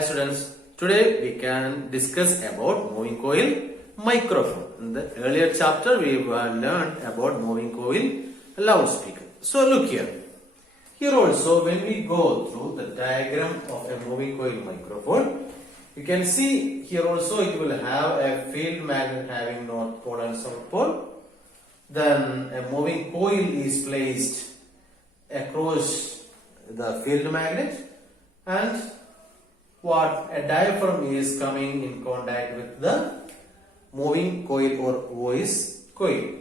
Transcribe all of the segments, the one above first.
Hi students, today we can discuss about moving coil microphone. In the earlier chapter we learned about moving coil loudspeaker. So look here. Here also when we go through the diagram of a moving coil microphone, you can see here also it will have a field magnet having north pole and south pole. Then a moving coil is placed across the field magnet and a diaphragm is coming in contact with the moving coil or voice coil.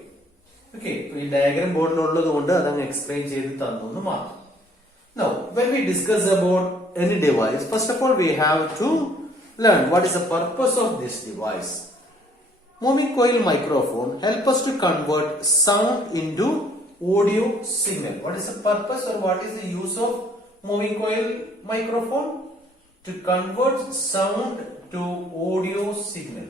Okay, this diagram board explain now when we discuss about any device, first of all we have to learn what is the purpose of this device. Moving coil microphone help us to convert sound into audio signal. What is the purpose or what is the use of moving coil microphone? To convert sound to audio signal.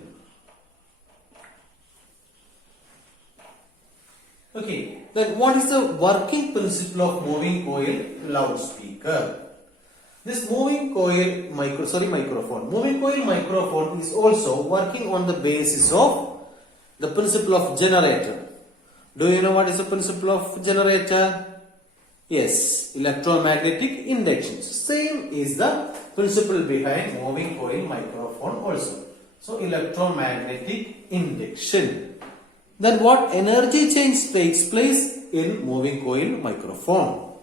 Okay, then what is the working principle of moving coil loudspeaker? This moving coil microphone. Moving coil microphone is also working on the basis of the principle of generator. Do you know what is the principle of generator? Yes, electromagnetic induction. Same is the principle behind moving coil microphone also. So electromagnetic induction. Then what energy change takes place in moving coil microphone?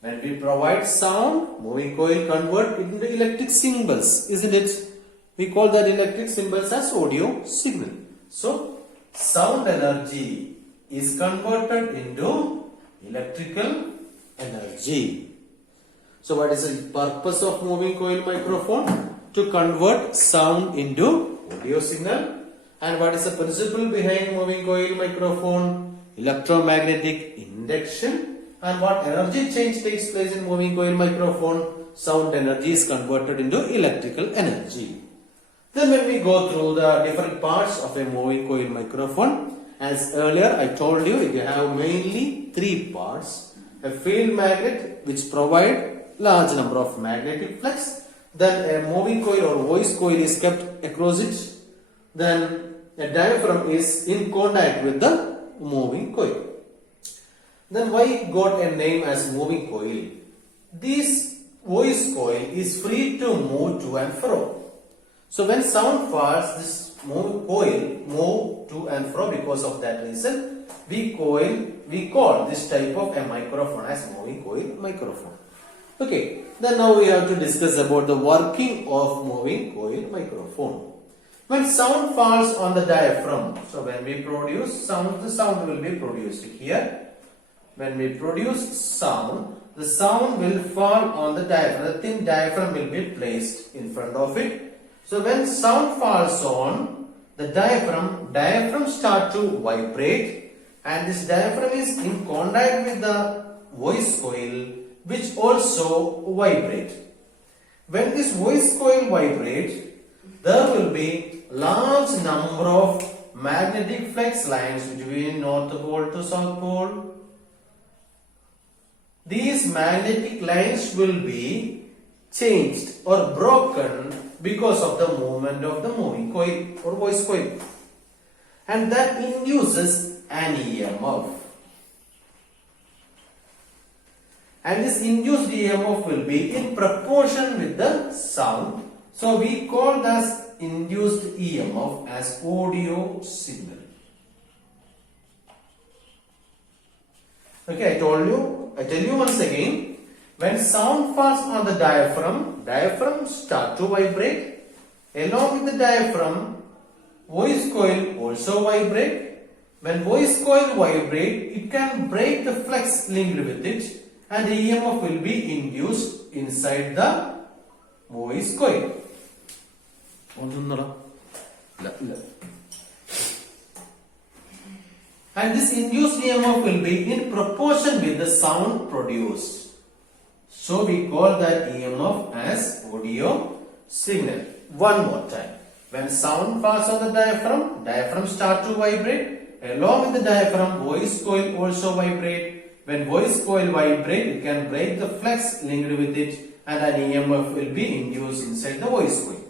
When we provide sound, moving coil convert into electric symbols, isn't it? We call that electric symbols as audio signal. So sound energy is converted into electrical energy. So what is the purpose of moving coil microphone? To convert sound into audio signal. And what is the principle behind moving coil microphone? Electromagnetic induction. And what energy change takes place in moving coil microphone? Sound energy is converted into electrical energy. Then when we go through the different parts of a moving coil microphone, as earlier I told you, you have mainly three parts. A field magnet which provide large number of magnetic flux. Then a moving coil or voice coil is kept across it. Then a diaphragm is in contact with the moving coil. Then why it got a name as moving coil? This voice coil is free to move to and fro. So when sound falls, this coil move to and fro. Because of that reason, we call this type of a microphone as moving coil microphone. Okay, then now we have to discuss about the working of moving coil microphone. When sound falls on the diaphragm, so when we produce sound, the sound will be produced here. When we produce sound, the sound will fall on the diaphragm. The thin diaphragm will be placed in front of it. So when sound falls on the diaphragm start to vibrate, and this diaphragm is in contact with the voice coil, which also vibrate. When this voice coil vibrates, there will be large number of magnetic flux lines between north pole to south pole. These magnetic lines will be changed or broken because of the movement of the moving coil or voice coil, and that induces an EMF. And this induced EMF will be in proportion with the sound. So we call this induced EMF as audio signal. Okay, I tell you once again, when sound falls on the diaphragm start to vibrate. Along with the diaphragm, voice coil also vibrate. When voice coil vibrate, it can break the flux linked with it, and the EMF will be induced inside the voice coil. And this induced EMF will be in proportion with the sound produced. So we call that EMF as audio signal. One more time. When sound falls on the diaphragm start to vibrate. Along with the diaphragm, voice coil also vibrate. When voice coil vibrate, it can break the flux linked with it, and an EMF will be induced inside the voice coil.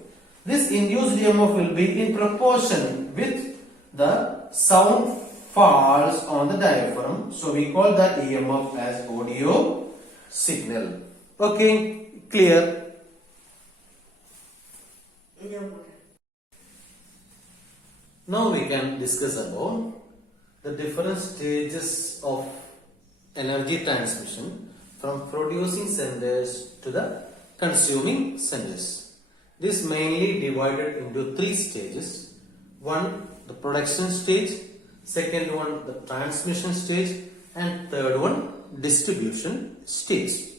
This induced EMF will be in proportion with the sound falls on the diaphragm. So we call that EMF as audio signal. Okay, clear? Now we can discuss about the different stages of energy transmission from producing centers to the consuming centers. This mainly divided into three stages. One, the production stage, second one, the transmission stage, and third one, distribution stage.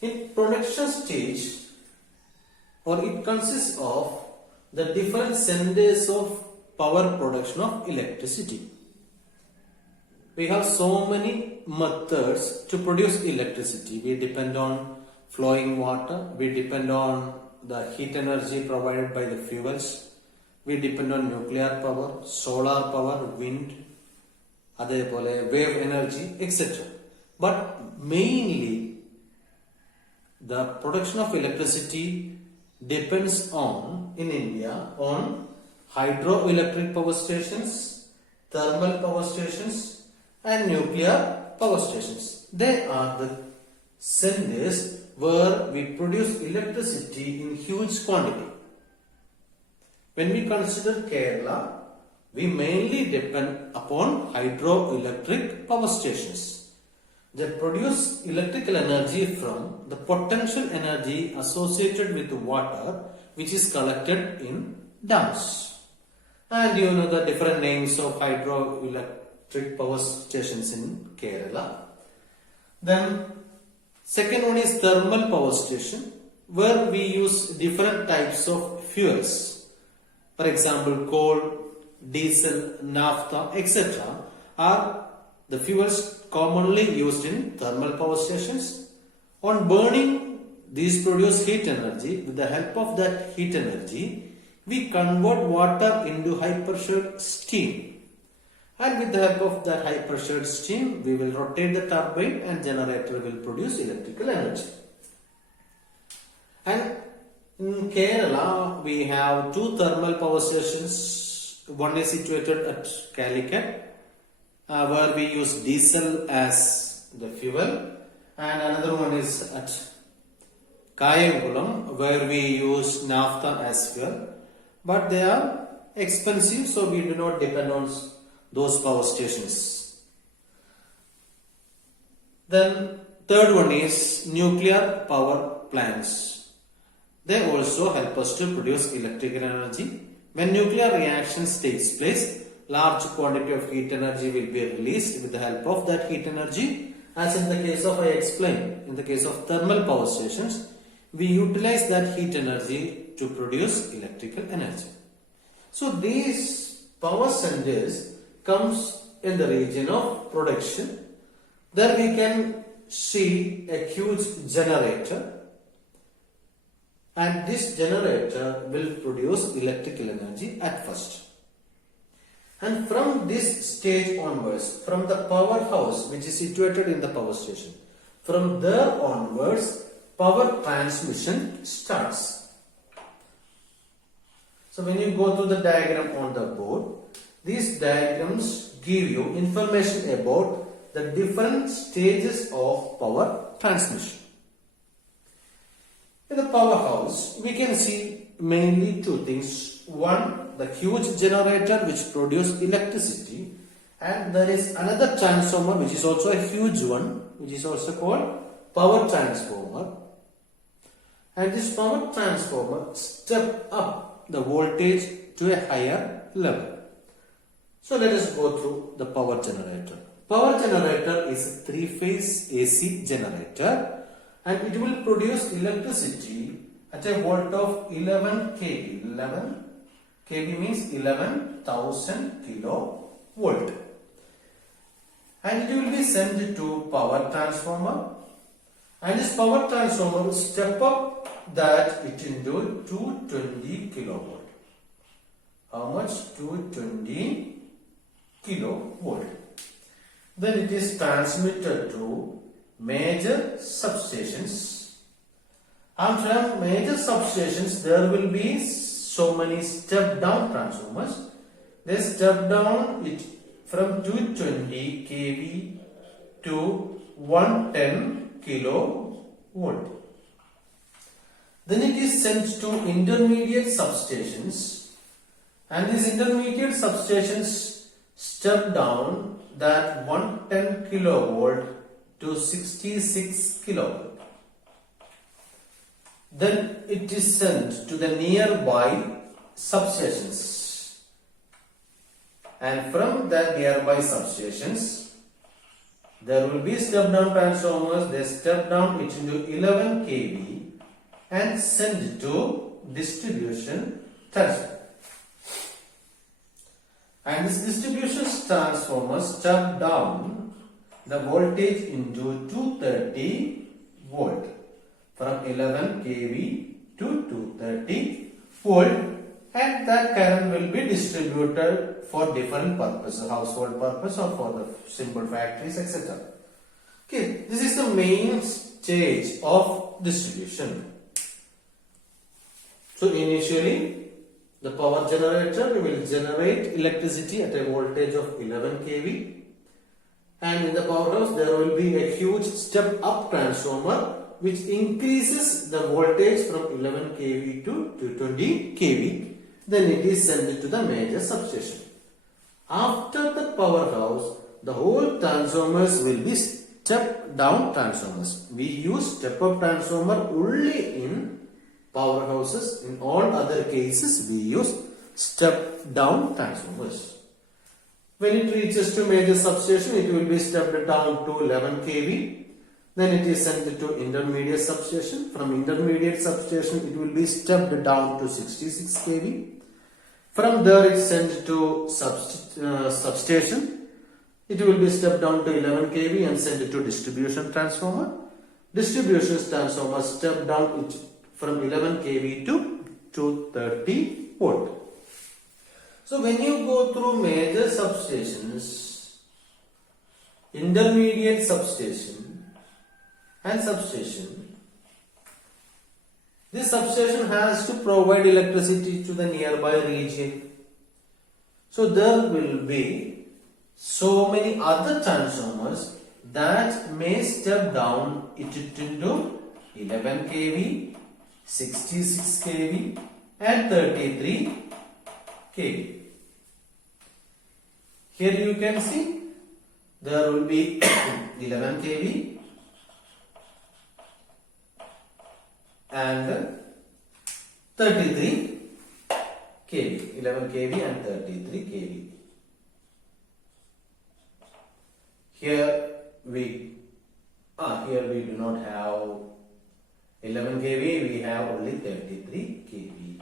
In production stage, or it consists of the different centers of power production of electricity. We have so many methods to produce electricity. We depend on flowing water, we depend on the heat energy provided by the fuels, we depend on nuclear power, solar power, wind, wave energy, etc. But mainly the production of electricity depends on, in India, on hydroelectric power stations, thermal power stations, and nuclear power stations. They are the centers where we produce electricity in huge quantity. When we consider Kerala, we mainly depend upon hydroelectric power stations that produce electrical energy from the potential energy associated with water which is collected in dams. And you know the different names of hydroelectric power stations in Kerala. Then second one is thermal power station, where we use different types of fuels. For example, coal, diesel, naphtha, etc. are the fuels commonly used in thermal power stations. On burning, these produce heat energy. With the help of that heat energy, we convert water into high pressured steam. And with the help of that high pressured steam, we will rotate the turbine and generator will produce electrical energy. And in Kerala, we have two thermal power stations. One is situated at Calicut, where we use diesel as the fuel, and another one is at Kayangulam, where we use naphtha as fuel. But they are expensive, so we do not depend on those power stations. Then third one is nuclear power plants. They also help us to produce electrical energy. When nuclear reactions takes place, large quantity of heat energy will be released. With the help of that heat energy, as in the case of I explained, in the case of thermal power stations, we utilize that heat energy to produce electrical energy. So these power centers comes in the region of production. There we can see a huge generator, and this generator will produce electrical energy at first. And from this stage onwards, from the powerhouse which is situated in the power station, from there onwards, power transmission starts. So when you go through the diagram on the board, these diagrams give you information about the different stages of power transmission. In the powerhouse, we can see mainly two things. One, the huge generator which produces electricity, and there is another transformer which is also a huge one, which is also called power transformer. And this power transformer step up the voltage to a higher level. So let us go through the power generator. Power generator is a three-phase AC generator, and it will produce electricity at a volt of 11 kV. 11 kV means 11,000 kilovolt. And it will be sent to power transformer, and this power transformer will step up that it into 220 kilovolt. How much? 220 kilovolt. Then it is transmitted to major substations, And from major substations, there will be so many step down transformers. They step down it from 220 kV to 110 kilovolt. Then it is sent to intermediate substations, and these intermediate substations step down that 110 kilovolt to 66 kilovolt. Then it is sent to the nearby substations, and from the nearby substations there will be step down transformers. They step down it into 11 kV and send to distribution transformer. And this distribution transformer step down the voltage into 230 volt. From 11 kV to 230 volt, and that current will be distributed for different purposes, household purpose or for the simple factories, etc. Okay, this is the main stage of distribution. So initially the power generator will generate electricity at a voltage of 11 kV, and in the powerhouse there will be a huge step up transformer which increases the voltage from 11 kV to 220 kV. Then it is sent to the major substation. After the powerhouse, the whole transformers will be step down transformers. We use step up transformer only in powerhouses. In all other cases, we use step down transformers. When it reaches to major substation, it will be stepped down to 11 kV. Then it is sent to intermediate substation. From intermediate substation, it will be stepped down to 66 kV. From there, it is sent to substation. It will be stepped down to 11 kV and sent to distribution transformer. Distribution transformer step down it from 11 kV to 230 volt. So when you go through major substations, intermediate substation and substation, this substation has to provide electricity to the nearby region. So there will be so many other transformers that may step down it into 11 kV, 66 kV and 33 kV. Here you can see there will be 11 kV and 33 kV, 11 kV and 33 kV. Here we do not have 11 kV, we have only 33 kV.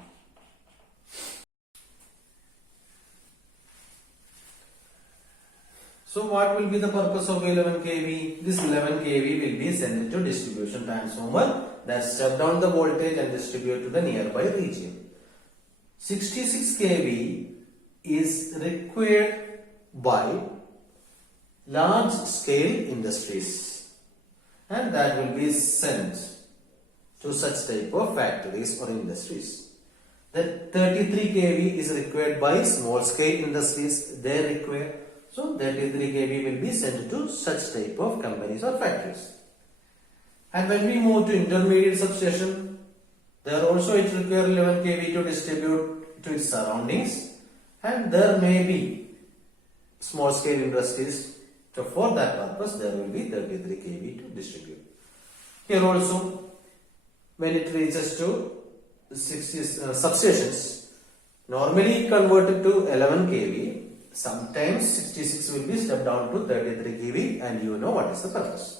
So what will be the purpose of 11 kV? This 11 kV will be sent to distribution transformer that step down the voltage and distribute to the nearby region. 66 kV is required by large scale industries, and that will be sent to such type of factories or industries. The 33 kV is required by small scale industries. They require, so 33 kV will be sent to such type of companies or factories. And when we move to intermediate substation, there also it requires 11 kV to distribute to its surroundings, and there may be small scale industries. So for that purpose, there will be 33 kV to distribute. Here also, when it reaches to 60 substations, normally converted to 11 kV. Sometimes 66 will be stepped down to 33 kV, and you know what is the purpose.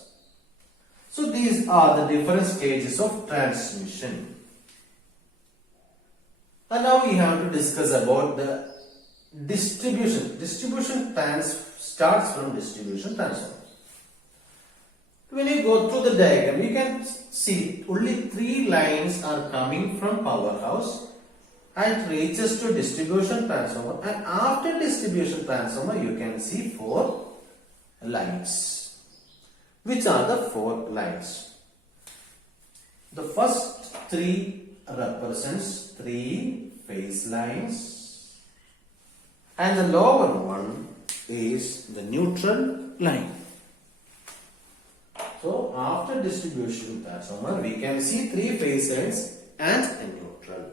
So these are the different stages of transmission. And now we have to discuss about the distribution. Distribution starts from distribution transformer. When you go through the diagram, you can see only 3 lines are coming from powerhouse and reaches to distribution transformer, and after distribution transformer you can see 4 lines. Which are the 4 lines? The first 3 represents 3 phase lines, and the lower one is the neutral line. So after distribution transformer, we can see 3 phase lines and a neutral.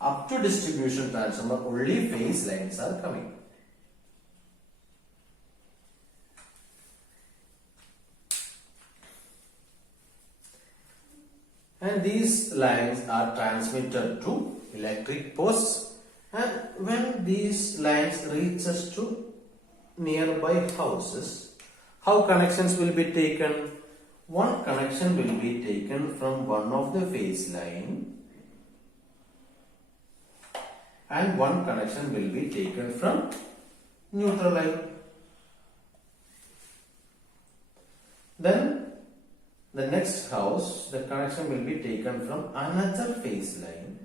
Up to distribution transformer, only phase lines are coming. And these lines are transmitted to electric posts, and when these lines reaches to nearby houses, how connections will be taken? One connection will be taken from one of the phase line, and one connection will be taken from neutral line. Then the next house, the connection will be taken from another phase line,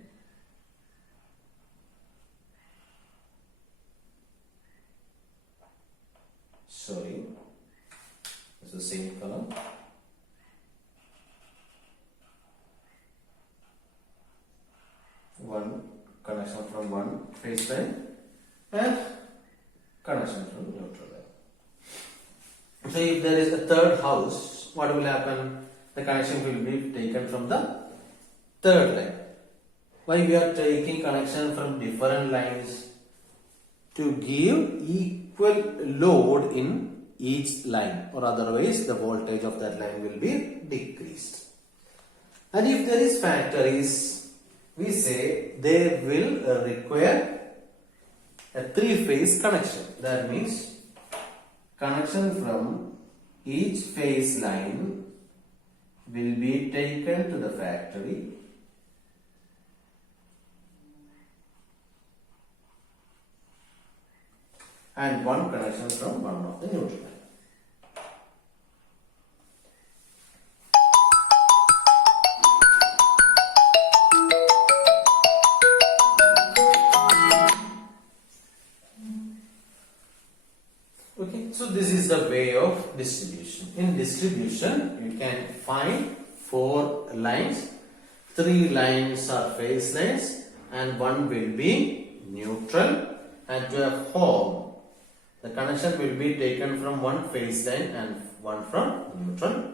sorry, it's the same color. One connection from one phase line and connection from neutral line. So if there is a third house, what will happen? The connection will be taken from the third line. Why we are taking connection from different lines? To give equal load in each line, or otherwise the voltage of that line will be decreased. And if there is factories, we say they will require a 3-phase connection. That means connection from each phase line will be taken to the factory and one connection from one of the neutral line. Okay, so this is the way of distribution. In distribution, you can find 4 lines. 3 lines are phase lines and 1 will be neutral. And to a home, the connection will be taken from one phase line and one from neutral.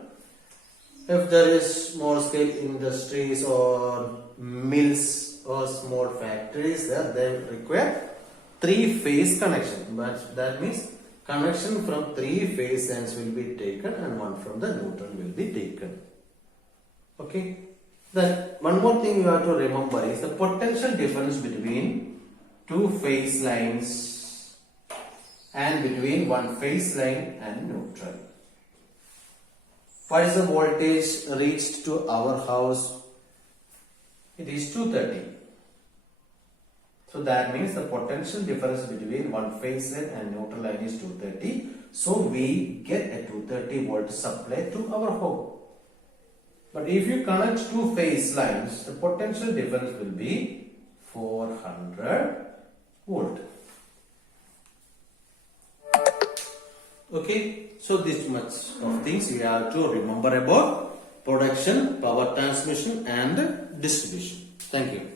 If there is small scale industries or mills or small factories there, they require 3-phase connection. But that means connection from 3 phase lines will be taken and one from the neutral will be taken. Okay. Then one more thing you have to remember is the potential difference between 2 phase lines and between one phase line and neutral. What is the voltage reached to our house? It is 230. So that means the potential difference between one phase line and neutral line is 230. So we get a 230 volt supply to our home. But if you connect 2 phase lines, the potential difference will be 400 volt. Okay, so this much of things we have to remember about production, power transmission and distribution. Thank you.